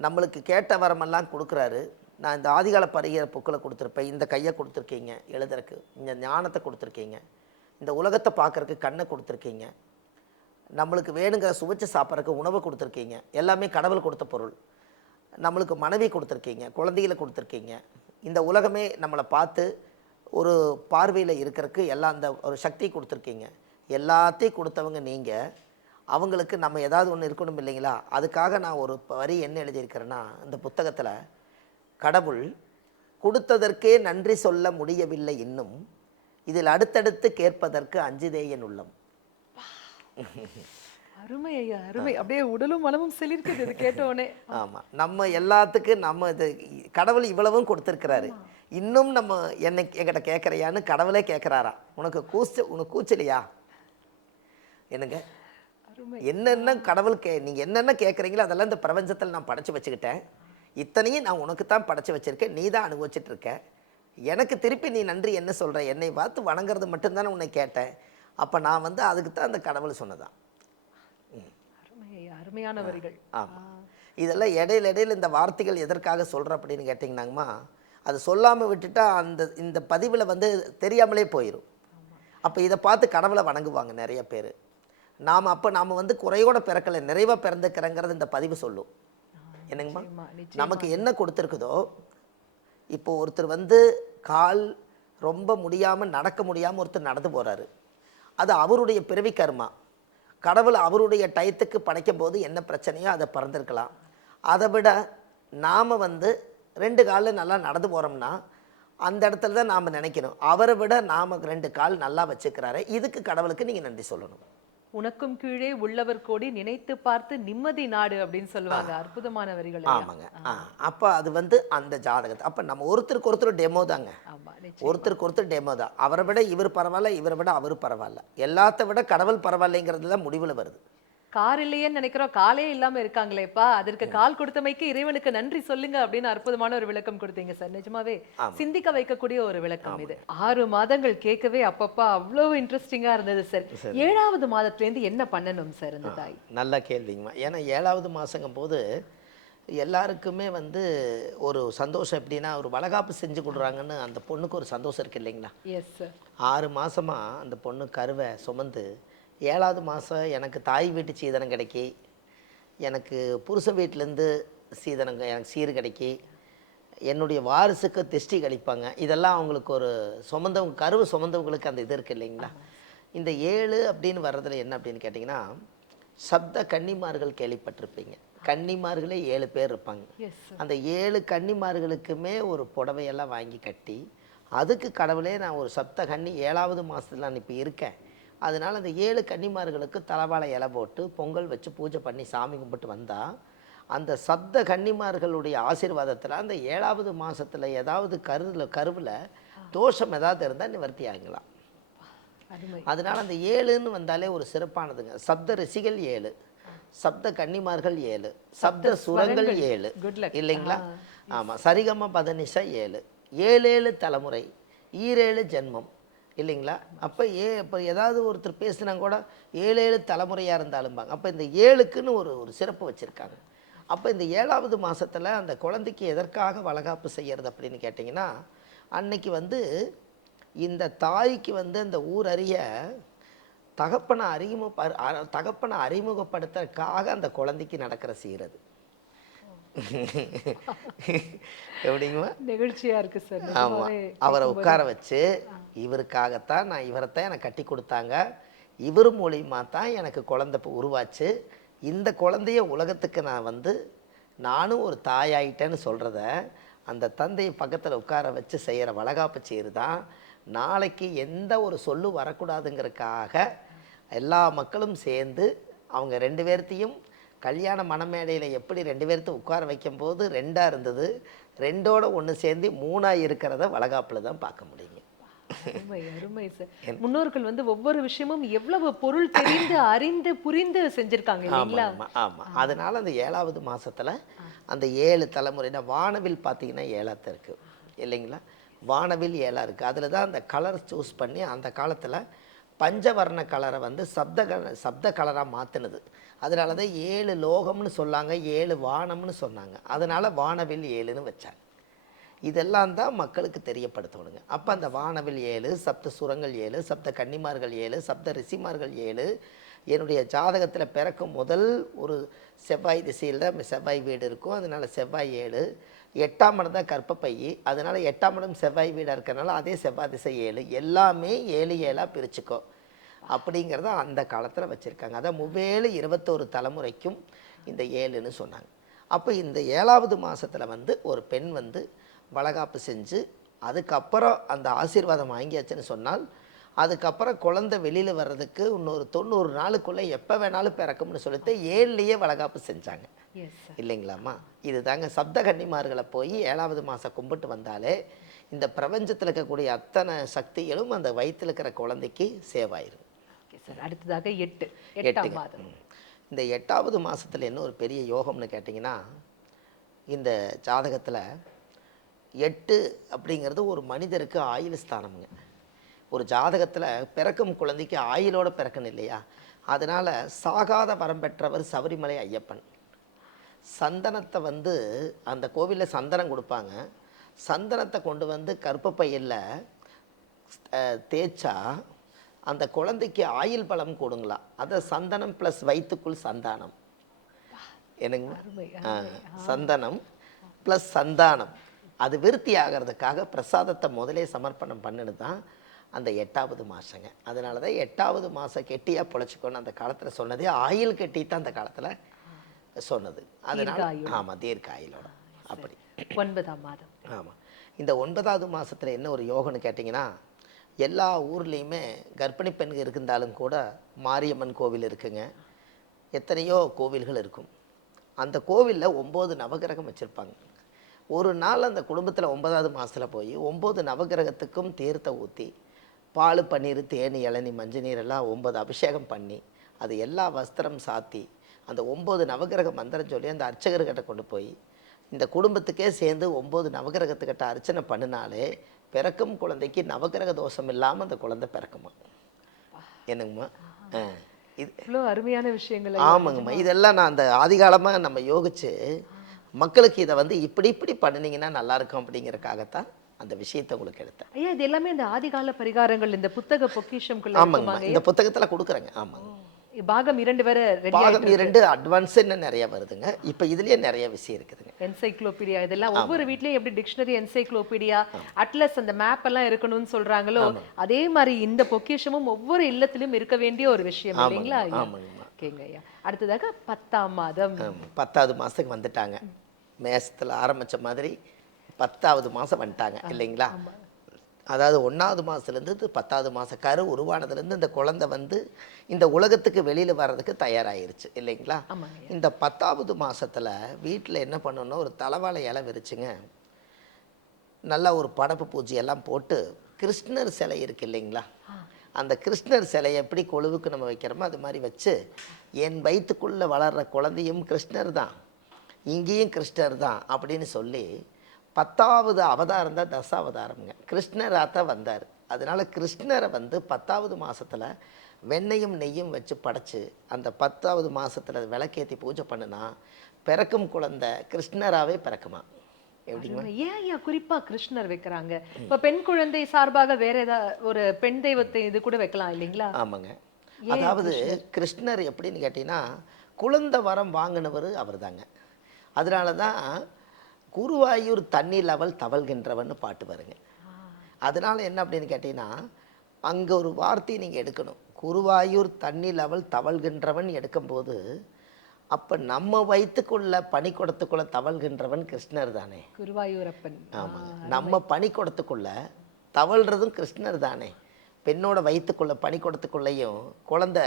நம்மளுக்கு கேட்ட வரமெல்லாம் கொடுக்குறாரு. நான் இந்த ஆதிகால பரிகிற புக்கில் கொடுத்துருப்பேன். இந்த கையை கொடுத்துருக்கீங்க எழுதுறக்கு, இந்த ஞானத்தை கொடுத்துருக்கீங்க, இந்த உலகத்தை பார்க்குறக்கு கண்ணை கொடுத்துருக்கீங்க, நம்மளுக்கு வேணுங்கிற சுவைச்சு சாப்பிட்றதுக்கு உணவை கொடுத்துருக்கீங்க. எல்லாமே கடவுள் கொடுத்த பொருள். நம்மளுக்கு மனைவி கொடுத்துருக்கீங்க, குழந்தைகளை கொடுத்துருக்கீங்க. இந்த உலகமே நம்மளை பார்த்து ஒரு பார்வையில் இருக்கிறதுக்கு எல்லாம் அந்த ஒரு சக்தி கொடுத்துருக்கீங்க. எல்லாத்தையும் கொடுத்தவங்க நீங்கள். அவங்களுக்கு நம்ம ஏதாவது ஒன்று இருக்கணும் இல்லைங்களா. அதுக்காக நான் ஒரு வரி என்ன எழுதியிருக்கிறேன்னா இந்த புத்தகத்தில் கடவுள் கொடுத்ததற்கே நன்றி சொல்ல முடியவில்லை இன்னும், இதில் அடுத்தடுத்து கேட்பதற்கு அஞ்சுதே என் உள்ளம். அருமை ஐயா, அருமை. அப்படியே உடலும் மனமும் சிலிர்க்குது இது கேட்டோனே. ஆமா, நம்ம எல்லாத்துக்கும் நம்ம இது கடவுள் இவ்வளவும் கொடுத்துருக்கிறாரு, இன்னும் நம்ம என்கிட்ட கேட்குறியான்னு கடவுளே கேட்குறாரா? உனக்கு கூச்சலையா என்னங்க? அருமை. என்னென்ன கடவுள் நீங்கள் என்னென்ன கேட்குறீங்களோ அதெல்லாம் இந்த பிரபஞ்சத்தில் நான் படைச்சு வச்சுக்கிட்டேன். இத்தனையும் நான் உனக்கு தான் படைச்சு வச்சுருக்கேன், நீ தான் அனுபவிச்சுட்டு இருக்க. எனக்கு திருப்பி நீ நன்றி என்ன சொல்கிற? என்னை பார்த்து வணங்குறது மட்டும்தானே உன்னை கேட்டேன். அப்போ நான் வந்து அதுக்கு தான் அந்த கடவுள் சொன்னதான். அருமை ஐயா, அருமையான வரிகள். ஆமாம், இதெல்லாம் இடையில இந்த வார்த்தைகள் எதற்காக சொல்கிறேன் அப்படின்னு கேட்டிங்கன்னாங்கம்மா, அது சொல்லாமல் விட்டுட்டா இந்த பதிவில் வந்து தெரியாமலே போயிடும். அப்போ இதை பார்த்து கடவுளை வணங்குவாங்க நிறைய பேர். நாம் வந்து குறையோட பிறக்கலை, நிறைவாக பிறந்துக்கிறேங்கிறது இந்த பதிவு சொல்லும். என்னங்கம்மா, நமக்கு என்ன கொடுத்துருக்குதோ, இப்போ ஒருத்தர் வந்து கால் ரொம்ப முடியாமல் நடக்க முடியாமல் ஒருத்தர் நடந்து போகிறாரு, அது அவருடைய பிறவி கர்மா. கடவுள் அவருடைய டயத்துக்கு படைக்கும் போது என்ன பிரச்சனையோ அதை பறந்துருக்கலாம். அதை விட நாம் வந்து 2 காலில் நல்லா நடந்து போகிறோம்னா அந்த இடத்துல தான் நாம் நினைக்கணும், அவரை விட நாம் 2 கால் நல்லா வச்சுக்கிறாரு, இதுக்கு கடவுளுக்கு நீங்கள் நன்றி சொல்லணும். உனக்கும் கீழே உள்ளவர் கோடி நினைத்து பார்த்து நிம்மதி நாடு அப்படின்னு சொல்லுவாங்க. அற்புதமான வரிகள். ஆமாங்க. அப்போ அது வந்து அந்த ஜாதகத்தை அப்போ நம்ம ஒருத்தருக்கு ஒருத்தர் டெமோ தாங்க. ஒருத்தருக்கு ஒருத்தர் டெமோ தான். அவரை விட இவர் பரவாயில்ல, இவரை விட அவர் பரவாயில்ல, எல்லாத்த விட கடவுள் பரவாயில்லைங்கிறது தான் முடிவில் வருது. கார் இல்லையேன்னு நினைக்கிறோம், காலே இல்லாம இருக்காங்களேப்பா, அதற்கு கால் கொடுத்தமைக்கு இறைவனுக்கு நன்றி சொல்லுங்க அப்படின்னு அற்புதமான ஒரு விளக்கம் கொடுத்தீங்க சார். நிஜமாவே சிந்திக்க வைக்கக்கூடிய ஒரு விளக்கம் இது. 6 மாதங்கள் கேட்கவே அப்பப்பா அவ்வளவு இன்ட்ரெஸ்டிங்கா இருந்தது சார். 7வது மாதத்துலேருந்து என்ன பண்ணணும் சார் இந்த தாய்? நல்ல கேள்விங்கம்மா. ஏன்னா 7வது மாதங்கும் போது எல்லாருக்குமே வந்து ஒரு சந்தோஷம். எப்படின்னா, ஒரு வளகாப்பு செஞ்சு கொடுறாங்கன்னு அந்த பொண்ணுக்கு ஒரு சந்தோஷம் இருக்குது இல்லைங்களா? Yes sir. 6 மாதமாக அந்த பொண்ணு கருவை சுமந்து 7வது மாதம் எனக்கு தாய் வீட்டு சீதனம் கிடைக்கி, எனக்கு புருஷ வீட்டிலேருந்து சீதனம், எனக்கு சீர் கிடைக்கி, என்னுடைய வாரிசுக்கு திஷ்டி கழிப்பாங்க. இதெல்லாம் அவங்களுக்கு ஒரு சுமந்தவங்க, கருவு சுமந்தவங்களுக்கு அந்த இது இருக்குது இல்லைங்களா? இந்த 7 அப்படின்னு வர்றதில் என்ன அப்படின்னு கேட்டிங்கன்னா, சப்த கன்னிமார்கள் கேள்விப்பட்டிருப்பீங்க. கன்னிமார்களே 7 பேர் இருப்பாங்க. அந்த 7 கன்னிமார்களுக்குமே ஒரு புடவையெல்லாம் வாங்கி கட்டி, அதுக்கு கடவுளே நான் ஒரு சப்த கன்னி 7வது மாதத்தில் நான் இப்போ இருக்கேன், அதனால் அந்த 7 கன்னிமார்களுக்கு தலவாழை இலை போட்டு பொங்கல் வச்சு பூஜை பண்ணி சாமி கும்பிட்டு வந்தால், அந்த சப்த கன்னிமார்களுடைய ஆசீர்வாதத்தில் அந்த 7வது மாதத்தில் ஏதாவது கருவில் தோஷம் ஏதாவது இருந்தால் நிவர்த்தி ஆகலாம். அதனால் அந்த 7ன்னு வந்தாலே ஒரு சிறப்பானதுங்க. சப்த ரிஷிகள் 7, சப்த கன்னிமார்கள் 7, சப்த சுரங்கள் 7 இல்லைங்களா? ஆமாம், சரிகம பதனிசா 7, 7 தலைமுறை, 7 ஜென்மம் இல்லைங்களா? அப்போ இப்போ ஏதாவது ஒருத்தர் பேசினா கூட 7 தலைமுறையாக இருந்தாலும்பாங்க. அப்போ இந்த 7க்குன்னு ஒரு சிறப்பு வச்சுருக்காங்க. அப்போ இந்த 7வது மாதத்தில் அந்த குழந்தைக்கு எதற்காக வளகாப்பு செய்கிறது அப்படின்னு கேட்டிங்கன்னா, அன்னைக்கு வந்து இந்த தாய்க்கு வந்து அந்த ஊர் அறிய தகப்பனை அறிமுகப்படுத்துறதுக்காக அந்த குழந்தைக்கு நடக்கிற சீரது. எப்படிங்கம்மா? நெகிழ்ச்சியாக இருக்குது சார். ஆமாம், அவரை உட்கார வச்சு இவருக்காகத்தான் இவரைத்தான் எனக்கு கட்டி கொடுத்தாங்க, இவர் மூலியமாக தான் எனக்கு குழந்தை உருவாச்சு, இந்த குழந்தைய உலகத்துக்கு நான் வந்து நானும் ஒரு தாயாயிட்டேன்னு சொல்கிறத அந்த தந்தையை பக்கத்தில் உட்கார வச்சு செய்கிற வளகாப்பு சீர் தான் நாளைக்கு எந்த ஒரு சொல்லு வரக்கூடாதுங்கிறதுக்காக எல்லா மக்களும் சேர்ந்து அவங்க 2 பேர்த்தையும் கல்யாண மணமேடையில் எப்படி 2 பேர்த்தையும் உட்கார வைக்கும்போது 2ஆக இருந்தது, 2ஓட 1 சேர்ந்து 3ஆக இருக்கிறத வளகாப்பில் தான் பார்க்க முடியுங்க. அருமை, அருமை சார். முன்னோர்கள் வந்து ஒவ்வொரு விஷயமும் எவ்வளவு பொருள் தெரிந்து அறிந்து புரிந்து செஞ்சிருக்காங்க இல்லைங்களா? ஆமாம். அதனால அந்த 7வது மாதத்தில் அந்த 7 தலைமுறைனா வானவில் பார்த்தீங்கன்னா 7ஆக இருக்குது இல்லைங்களா? வானவில் 7ஆக இருக்குது. அதில் தான் அந்த கலர் சூஸ் பண்ணி அந்த காலத்தில் பஞ்சவர்ண கலரை வந்து சப்த கலராக மாற்றினது. அதனால தான் 7 லோகம்னு சொன்னாங்க, 7 வானம்னு சொன்னாங்க. அதனால் வானவில் 7ன்னு வச்சாங்க. இதெல்லாம் தான் மக்களுக்கு தெரியப்படுத்தணுங்க. அப்போ அந்த வானவில் 7, சப்த சுரங்கள் 7, சப்த கன்னிமார்கள் 7, சப்த ரிஷிமார்கள் 7, என்னுடைய ஜாதகத்தில் பிறக்கும் முதல் ஒரு செவ்வாய் திசையில் தான் செவ்வாய் வீடு இருக்கும், அதனால் செவ்வாய் 7, 8ஆம் இடம் தான் கற்பப்பை, அதனால் 8ஆம் இடம் செவ்வாய் வீடாக இருக்கிறனால அதே செவ்வாய் திசை 7, எல்லாமே 7 7ஆக பிரிச்சுக்கோ அப்படிங்கிறத அந்த காலத்தில் வச்சுருக்காங்க. அதான் 21 தலைமுறைக்கும் இந்த 7ன்னு சொன்னாங்க. அப்போ இந்த 7வது மாதத்தில் வந்து ஒரு பெண் வந்து வளகாப்பு செஞ்சு அதுக்கப்புறம் அந்த ஆசீர்வாதம் வாங்கியாச்சுன்னு சொன்னால் அதுக்கப்புறம் குழந்தை வெளியில் வர்றதுக்கு இன்னொரு 90 நாளுக்குள்ளே எப்போ வேணாலும் பிறக்கும்னு சொல்லிட்டு 7லேயே வளகாப்பு செஞ்சாங்க எஸ் சார். இல்லைங்களாம்மா. இது தாங்க சப்த கன்னிமார்களை போய் 7வது மாதம் கும்பிட்டு வந்தாலே இந்த பிரபஞ்சத்தில் இருக்கக்கூடிய அத்தனை சக்திகளும் அந்த வயிற்றில் இருக்கிற குழந்தைக்கு சேவ் ஆயிரும். Okay sir. அடுத்ததாக 8 8ஆம் எட்டுங்க. மாதம். இந்த 8வது மாதத்தில் என்ன ஒரு பெரிய யோகம்னு கேட்டிங்கன்னா, இந்த ஜாதகத்தில் 8 அப்படிங்கிறது ஒரு மனிதருக்கு ஆயுள் ஸ்தானமுங்க. ஒரு ஜாதகத்தில் பிறக்கும் குழந்தைக்கு ஆயுளோட பிறக்கணும் இல்லையா? அதனால் சாகாத வரம் பெற்றவர் சபரிமலை ஐயப்பன். சந்தனத்தை வந்து அந்த கோவிலில் சந்தனம் கொடுப்பாங்க. சந்தனத்தை கொண்டு வந்து கர்ப்பப்பையில் தேய்ச்சா அந்த குழந்தைக்கு ஆயுள் பலம் கொடுங்களா. அதை சந்தனம் ப்ளஸ் வயிற்றுக்குள் சந்தானம் என்னங்க. அருமை, சந்தனம் ப்ளஸ் சந்தானம் அது விருத்தி ஆகிறதுக்காக பிரசாதத்தை முதலே சமர்ப்பணம் பண்ணினது தான் அந்த 8வது மாதங்க. அதனால தான் 8வது மாதம் கெட்டியாக பொழைச்சிக்கோன்னு அந்த காலத்தில் சொன்னதே ஆயுள் கெட்டி தான் அந்த காலத்தில் சொன்னது. அதனால ஆமாம், தீர்க்க ஆயுளோட அப்படி. 9ஆம் மாதம். ஆமாம். இந்த 9வது மாதத்தில் என்ன ஒரு யோகம்னு கேட்டிங்கன்னா, எல்லா ஊர்லேயுமே கர்ப்பிணி பெண்கள் இருந்தாலும் கூட மாரியம்மன் கோவில் இருக்குங்க. எத்தனையோ கோவில்கள் இருக்கும். அந்த கோவிலில் 9 நவகிரகம் வச்சுருப்பாங்க. ஒரு நாள் அந்த குடும்பத்தில் 9வது மாதத்தில் போய் 9 நவகிரகத்துக்கும் தீர்த்த ஊற்றி பால் பன்னீர் தேனி இளநி மஞ்சள் நீர் எல்லாம் 9 அபிஷேகம் பண்ணி அது எல்லா வஸ்திரம் சாத்தி அந்த 9 நவகிரக மந்திரம் சொல்லி அந்த அர்ச்சகர்கிட்ட கொண்டு போய் இந்த குடும்பத்துக்கே சேர்ந்து 9 நவகிரகத்துக்கிட்ட அர்ச்சனை பண்ணினாலே பிறக்கும் குழந்தைக்கு நவகிரக தோஷம் இல்லாமல் அந்த குழந்தை பிறக்குமா. என்னங்கம்மா. இது இவ்வளோ அருமையான விஷயங்கள். ஆமாங்கம்மா. இதெல்லாம் நான் அந்த ஆதிகாலமாக நம்ம யோகிச்சு மக்களுக்கு இதை வந்து இப்படி இப்படி பண்ணினீங்கன்னா நல்லா இருக்கும் அப்படிங்கிறதுக்காகத்தான் அந்த விஷயத்தை உங்களுக்கு எடுத்தேன். ஐயா, இது எல்லாமே இந்த ஆதிகால பரிகாரங்கள் இந்த புத்தக பொக்கிஷம்குள்ள ஆமாங்கம்மா, இந்த புத்தகத்தில் கொடுக்குறேங்க. ஆமாங்க. பாகம் 2 வேற ரெடி. பாகம் 2 அட்வான்ஸ் இன்னும் நிறைய வருதுங்க. இப்போ இதுலயே நிறைய விஷயம் இருக்குதுங்க. என்சைக்ளோபீடியா இதெல்லாம் ஒவ்வொரு வீட்லயும் எப்படி டிக்ஷனரி, என்சைக்ளோபீடியா, அட்லஸ், அந்த மேப் எல்லாம் இருக்கணும்னு சொல்றாங்களோ அதே மாதிரி இந்த பொக்கிஷமும் ஒவ்வொரு இல்லத்திலும் இருக்க வேண்டிய ஒரு விஷயம் இல்லைங்களா? ஆமாங்கம்மா. ஓகேங்க ஐயா. அடுத்ததாக 10ஆம் மாதம். 10வது மாதத்துக்கு வந்துட்டாங்க. மேசத்தில் ஆரம்பித்த மாதிரி 10வது மாதம் வந்துட்டாங்க இல்லைங்களா? அதாவது 1வது மாதத்துலேருந்து 10வது மாதம் கரு உருவானதுலேருந்து இந்த குழந்தை வந்து இந்த உலகத்துக்கு வெளியில் வர்றதுக்கு தயாராகிருச்சு இல்லைங்களா? இந்த 10வது மாதத்தில் வீட்டில் என்ன பண்ணணும்னா ஒரு தலவாழை இலை விரிச்சுங்க, நல்லா ஒரு படப்பு பூஜை எல்லாம் போட்டு கிருஷ்ணர் சிலை இருக்குது இல்லைங்களா? அந்த கிருஷ்ணர் சிலையை எப்படி கொழுவுக்கு நம்ம வைக்கிறோமோ அது மாதிரி வச்சு என் வயிற்றுக்குள்ளே வளர்கிற குழந்தையும் கிருஷ்ணர் தான், இங்கேயும் கிருஷ்ணர் தான் அப்படின்னு சொல்லி 10வது அவதாரம் தான் தசாவதாரம்ங்க. கிருஷ்ணராக தான் வந்தார். அதனால் கிருஷ்ணரை வந்து 10வது மாதத்தில் வெண்ணையும் நெய்யும் வச்சு படைச்சு அந்த 10வது மாதத்தில் விளக்கேற்றி பூஜை பண்ணுனா பிறக்கும் குழந்தை கிருஷ்ணராகவே பிறக்குமா. எப்படிங்க? ஏன் ஐயா குறிப்பா கிருஷ்ணர் வைக்கிறாங்க? இப்ப பெண் குழந்தை சார்பாக வேற ஏதாவது ஒரு பெண் தெய்வத்தை இது கூட வைக்கலாம் இல்லைங்களா? ஆமாங்க. அதாவது கிருஷ்ணர் எப்படின்னு கேட்டீங்கன்னா குழந்தை வரம் வாங்கினவர் அவர் தாங்க. அதனால தான் குருவாயூர் தண்ணி லெவல் தவழ்கின்றவன்னு பாட்டு வருங்க. அதனால என்ன அப்படின்னு கேட்டீங்கன்னா அங்கே ஒரு வார்த்தையை நீங்கள் எடுக்கணும். குருவாயூர் தண்ணி லெவல் தவழ்கின்றவன் எடுக்கும்போது அப்போ நம்ம வயிற்றுக்குள்ள பனிக்கூடத்துக்குள்ள தவழ்கின்றவன் கிருஷ்ணர் தானே. குருவாயூரப்பன். ஆமாங்க. நம்ம பனிக்கூடத்துக்குள்ள தவழ்கிறதும் கிருஷ்ணர் தானே. பெண்ணோட வயிற்றுக்குள்ள பனிக்கூடத்துக்குள்ளேயும் குழந்தை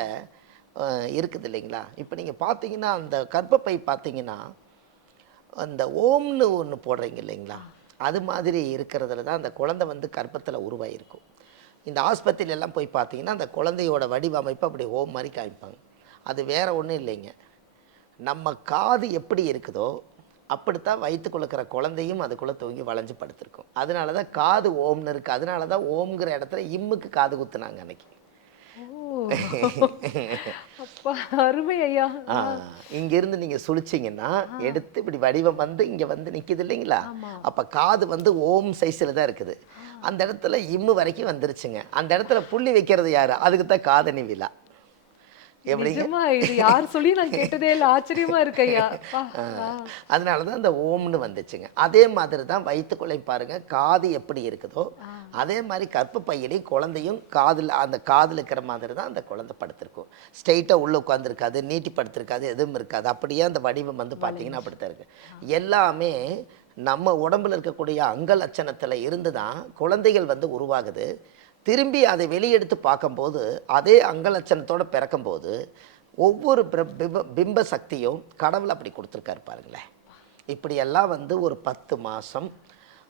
இருக்குது இல்லைங்களா? இப்போ நீங்கள் பார்த்தீங்கன்னா அந்த கர்ப்பப்பை பார்த்தீங்கன்னா அந்த ஓம்னு ஒன்று போடுறீங்க இல்லைங்களா? அது மாதிரி இருக்கிறதுல தான் அந்த குழந்தை வந்து கர்ப்பத்தில் உருவாகிருக்கும். இந்த ஆஸ்பத்திரியிலெல்லாம் போய் பார்த்தீங்கன்னா அந்த குழந்தையோட வடிவமைப்பு அப்படி ஓம் மாதிரி காமிப்பாங்க. அது வேறு ஒன்றும் இல்லைங்க. நம்ம காது எப்படி இருக்குதோ அப்படித்தான் வயிற்றுக்குள்ள இருக்கிற குழந்தையும் அதுக்குள்ளே தூங்கி வளைஞ்சு படுத்திருக்கும். அதனால தான் காது ஓம்னு இருக்குது. அதனால தான் ஓம்ங்கிற இடத்துல இம்முக்கு காது குத்துனாங்க அன்னைக்கு. அருமை ஐயா. இங்கிருந்து நீங்க சுழிச்சிங்கன்னா எடுத்து இப்படி வடிவம் வந்து இங்க வந்து நிக்குது இல்லைங்களா? அப்ப காது வந்து ஓம் சைஸ்ல தான் இருக்குது. அந்த இடத்துல இம்மு வரைக்கும் வந்துருச்சுங்க. அந்த இடத்துல புள்ளி வைக்கிறது யாரு? அதுக்கு தான் காதணி விழா. யார் சொல்லி நான் கேட்டதே இல்லை. ஆச்சரியமா இருக்கு ஐயா. அதனாலதான் அந்த ஓம்னு வந்துச்சுங்க. அதே மாதிரி தான் வயிற்றுக்குள்ளே பாருங்க காது எப்படி இருக்குதோ அதே மாதிரி கர்ப்பப்பையிலையும் குழந்தையும் காதில் அந்த காதில் இருக்கிற மாதிரி தான் அந்த குழந்தை படுத்திருக்கும். ஸ்ட்ரெயிட்டாக உள்ளே உட்காந்துருக்காது, நீட்டி படுத்திருக்காது, எதுவும் இருக்காது. அப்படியே அந்த வடிவம் வந்து பார்த்தீங்கன்னா அப்படித்தான் இருக்கு. எல்லாமே நம்ம உடம்புல இருக்கக்கூடிய அங்க லட்சணத்தில் இருந்து தான் குழந்தைகள் வந்து உருவாகுது. திரும்பி அதை வெளியெடுத்து பார்க்கும்போது அதே அங்க லட்சணத்தோடு பிறக்கும்போது ஒவ்வொரு பிம்ப சக்தியும் கடவுள் அப்படி கொடுத்துருக்காரு பாருங்களேன். இப்படியெல்லாம் வந்து ஒரு 10 மாதம்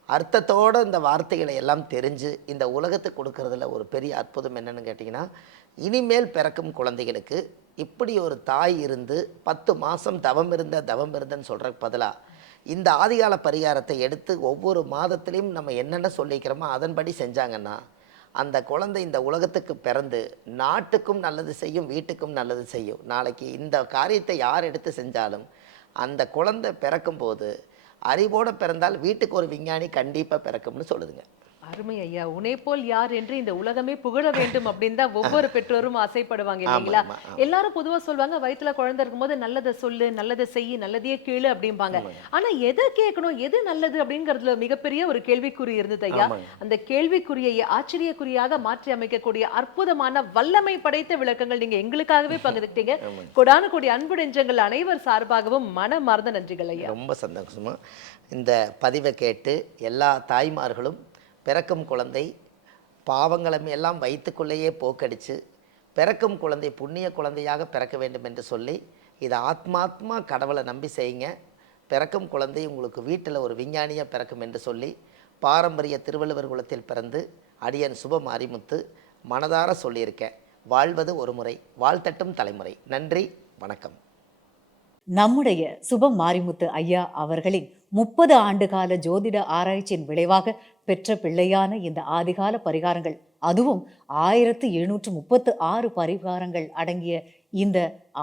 அர்த்தத்தோடு இந்த வார்த்தைகளை எல்லாம் தெரிஞ்சு இந்த உலகத்துக்கு கொடுக்கறதுல ஒரு பெரிய அற்புதம் என்னென்னு கேட்டிங்கன்னா, இனிமேல் பிறக்கும் குழந்தைகளுக்கு இப்படி ஒரு தாய் இருந்து 10 மாதம் தவம் இருந்தன்னு சொல்கிறதுக்கு பதிலாக இந்த ஆதிகால பரிகாரத்தை எடுத்து ஒவ்வொரு மாதத்துலேயும் நம்ம என்னென்ன சொல்லிக்கிறோமோ அதன்படி செஞ்சாங்கன்னா அந்த குழந்தை இந்த உலகத்துக்கு பிறந்து நாட்டுக்கும் நல்லது செய்யும், வீட்டுக்கும் நல்லது செய்யும். நாளைக்கு இந்த காரியத்தை யார் எடுத்து செஞ்சாலும் அந்த குழந்தை பிறக்கும்போது அறிவோடு பிறந்தால் வீட்டுக்கு ஒரு விஞ்ஞானி கண்டிப்பாக பிறக்கும்னு சொல்லுதுங்க. அருமை ஐயா. உன்னை போல் யார் என்று இந்த உலகமே புகழ வேண்டும் அப்படின்னு தான் ஒவ்வொரு பெற்றோரும் ஆசைப்படுவாங்க இல்லைங்களா? எல்லாரும் பொதுவா சொல்லுவாங்க, வயிற்றுல குழந்தை இருக்கும்போது நல்லதை சொல்லு, நல்லதை செய்யு, நல்லதையே கேளு அப்படிம்பாங்க. ஆனா எதை கேட்கணும், எது நல்லது அப்படிங்கறதுல மிகப்பெரிய ஒரு கேள்விக்குறி இருந்தது ஐயா. அந்த கேள்விக்குறியை ஆச்சரியக்குறியாக மாற்றி அமைக்கக்கூடிய அற்புதமான வல்லமை படைத்த விளக்கங்கள் நீங்க எங்களுக்காகவே பகிர்ந்துட்டீங்க. கொடான கோடி அன்பு நெஞ்சங்கள் அனைவர் சார்பாகவும் மனமார்ந்த நன்றிகள் ஐயா. ரொம்ப சந்தோஷமா இந்த பதிவை கேட்டு எல்லா தாய்மார்களும் பிறக்கும் குழந்தை பாவங்களை எல்லாம் வயிற்றுக்குள்ளேயே போக்கடிச்சு பிறக்கும் குழந்தை புண்ணிய குழந்தையாக பிறக்க வேண்டும் என்று சொல்லி இதை ஆத்மாத்மா கடவுளை நம்பி செய்யுங்க. பிறக்கும் குழந்தை உங்களுக்கு வீட்டில் ஒரு விஞ்ஞானியாக பிறக்கும் என்று சொல்லி பாரம்பரிய திருவள்ளுவர் குலத்தில் பிறந்து அடியன் சுப மாரிமுத்து மனதார சொல்லியிருக்கேன். வாழ்வது ஒரு முறை, வாழ்த்தட்டும் தலைமுறை. நன்றி, வணக்கம். நம்முடைய சுப மாரிமுத்து ஐயா அவர்களின் 30 ஆண்டுகால ஜோதிட ஆராய்ச்சியின் விளைவாக பெற்ற பிள்ளையான இந்த ஆதிகால பரிகாரங்கள், அதுவும் 1736 பரிகாரங்கள் அடங்கிய இந்த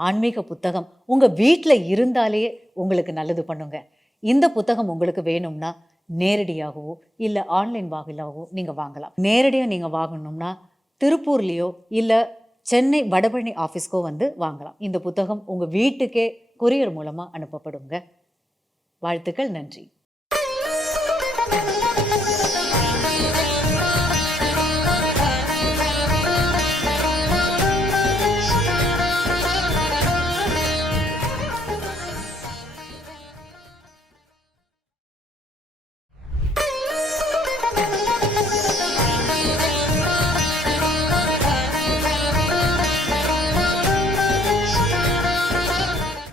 ஆன்மீக புத்தகம் உங்க வீட்டில் இருந்தாலே உங்களுக்கு நல்லது பண்ணுங்க. இந்த புத்தகம் உங்களுக்கு வேணும்னா நேரடியாகவோ இல்லை ஆன்லைன் வாயிலாகவோ நீங்கள் வாங்கலாம். நேரடியாக நீங்கள் வாங்கணும்னா திருப்பூர்லேயோ இல்லை சென்னை வடபழனி ஆஃபீஸ்க்கோ வந்து வாங்கலாம். இந்த புத்தகம் உங்கள் வீட்டுக்கே கொரியர் மூலமாக அனுப்பப்படுங்க. வாழ்த்துக்கள். நன்றி.